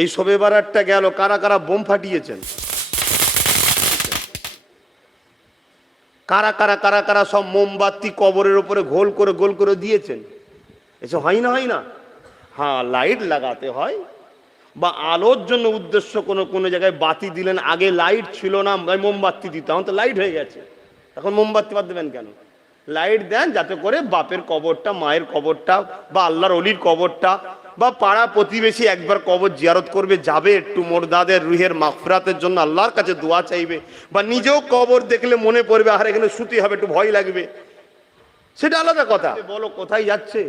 এই শবে বারাতটা গেল, কারা কারা বোম ফাটিয়েছেন? কারা কারা কারা কারা সব মোমবাতি কবরের উপরে গোল করে দিয়েছেন? এসব হয় না, হয় না? হ্যাঁ, লাইট লাগাতে হয় বা আলোর জন্য উদ্দেশ্য কোনো জায়গায় বাতি দিলেন, আগে লাইট ছিল না, মোমবাতি দিতাম, তো লাইট হয়ে গেছে, এখন মোমবাতি বাদ দেবেন কেন? লাইট দেন যাতে করে বাপের কবরটা, মায়ের কবরটা বা আল্লাহর অলির কবরটা বা পাড়া প্রতিবেশী একবার কবর জিয়ারত করবে, যাবে একটু মোরদাদের রুহের মাগফিরাতের জন্য আল্লাহর কাছে দোয়া চাইবে, বা নিজেও কবর দেখলে মনে পড়বে আর এখানে শুতে হবে, একটু ভয় লাগবে, সেটা আলাদা কথা। বলো কোথায় যাচ্ছে?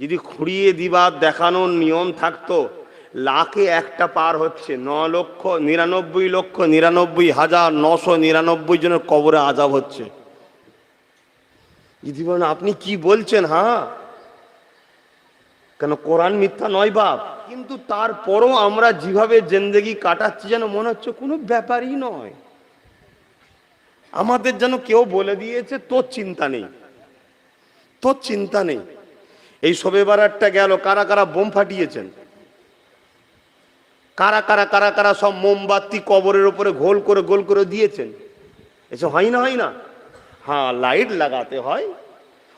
যদি খুঁড়িয়ে দিবার দেখানোর নিয়ম থাকতো, লাখে একটা পার হচ্ছে, 9,99,99,999 জনের কবরে আযাব হচ্ছে। যদি বলেন আপনি কি বলছেন, হ্যাঁ, কেন কোরআন মিথ্যা নয় বাপ, কিন্তু তারপরও আমরা যেভাবে জিন্দেগি কাটাচ্ছি যেন মনে হচ্ছে কোনো ব্যাপারই নয়। আমাদের যেন কেউ বলে দিয়েছে তোর চিন্তা নেই, তোর চিন্তা নেই। এই শবে বারাতটা গেল, কারা কারা বোম ফাটিয়েছেন? কারা কারা কারা কারা সব মোমবাতি কবরের উপরে গোল করে দিয়েছেন? এসব হয় না, হয় না? হ্যাঁ, লাইট লাগাতে হয়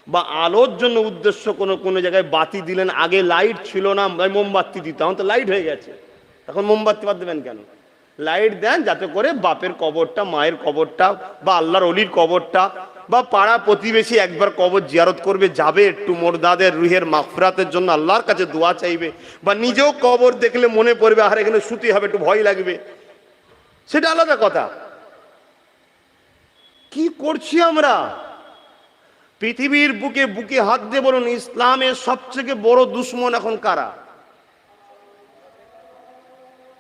বা আলোর জন্য উদ্দেশ্য কোনো জায়গায় বাতি দিলেন, আগে লাইট ছিল না, মোমবাতি দিতাম, তো লাইট হয়ে গেছে, এখন মোমবাতি বাদ দেবেন কেন? লাইট দেন যাতে করে বাপের কবরটা, মায়ের কবরটা বা আল্লাহর অলির কবরটা বা পাড়া প্রতিবেশী একবার কবর জিয়ারত করবে, যাবে একটু মোরদাদের রুহের মাগফিরাতের জন্য আল্লাহর কাছে দোয়া চাইবে, বা নিজেও কবর দেখলে মনে পড়বে আর এখানে শুতে হবে, একটু ভয় লাগবে, সেটা আলাদা কথা। কি করছি আমরা? পৃথিবীর বুকে বুকে হাত দিয়ে বলুন, ইসলামের সবচেয়ে বড় দুশ্মন এখন কারা?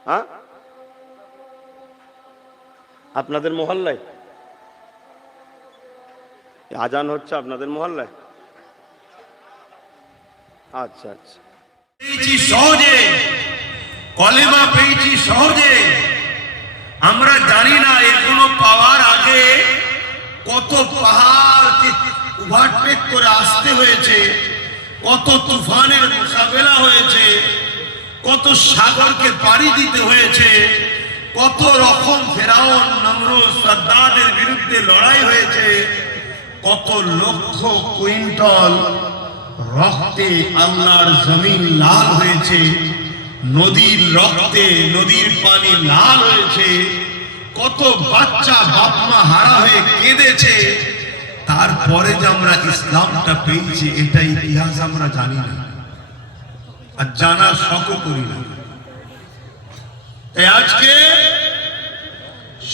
হ্যাঁ, আপনাদের মহল্লায় আজান হচ্ছে, আপনাদের মহল্লায়? আচ্ছা আচ্ছা, পেয়েছি সহজে, কলেমা পেয়েছি সহজে, আমরা জানি না এগুলো পাওয়ার আগে কত পাহাড়কে ওভারটেক করে আসতে হয়েছে, কত তুফানের মোকাবেলা হয়েছে, কত সাগরকে পাড়ি দিতে হয়েছে, কত রকম ফেরাউন, নমরুদ, সাদ্দাদের বিরুদ্ধে লড়াই হয়েছে, কত লক্ষ কুইন্টাল রক্তে আল্লাহর জমিন লাল হয়েছে, নদীর রক্তে নদীর পানি লাল হয়েছে, কত বাচ্চা বাপ মা হারা হয়ে কেঁদেছে। তারপরে যে আমরা ইসলামটা পেয়েছি, এটা ইতিহাস আমরা জানি না আর জানার শখও করি না। তাই আজকে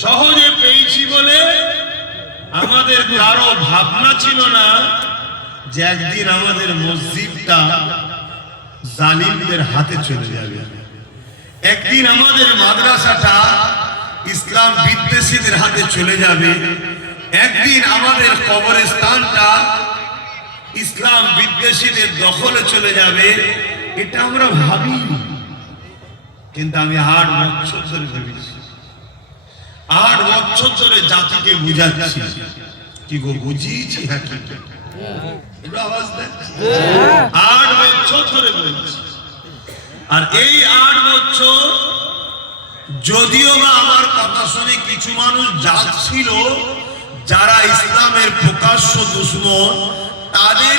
সহজে পেয়েছি বলে আমাদের কারো ভাবনা ছিল না যে একদিন আমাদের মসজিদটা জালিমদের হাতে চলে যাবে, একদিন আমাদের মাদ্রাসাটা ইসলাম বিদ্বেষীদের হাতে চলে যাবে, একদিন আমাদের কবরস্থানটা ইসলাম বিদ্বেষীদের দখলে চলে যাবে। এটা আমরা ভাবিনি, কিন্তু আমি 8 বছর ধরে ভেবেছি, 8 বছর ধরে জাতিকে বুঝাচ্ছি। কি গো, বুঝিয়েছি? হ্যাঁ, এটা আওয়াজ দেন। 8 বছর ধরে বলছি। আর এই 8 বছর যদিও বা আমার কথা শুনে কিছু মানুষ যাচ্ছিল, যারা ইসলামের প্রকাশ্য দুশমন, তাদের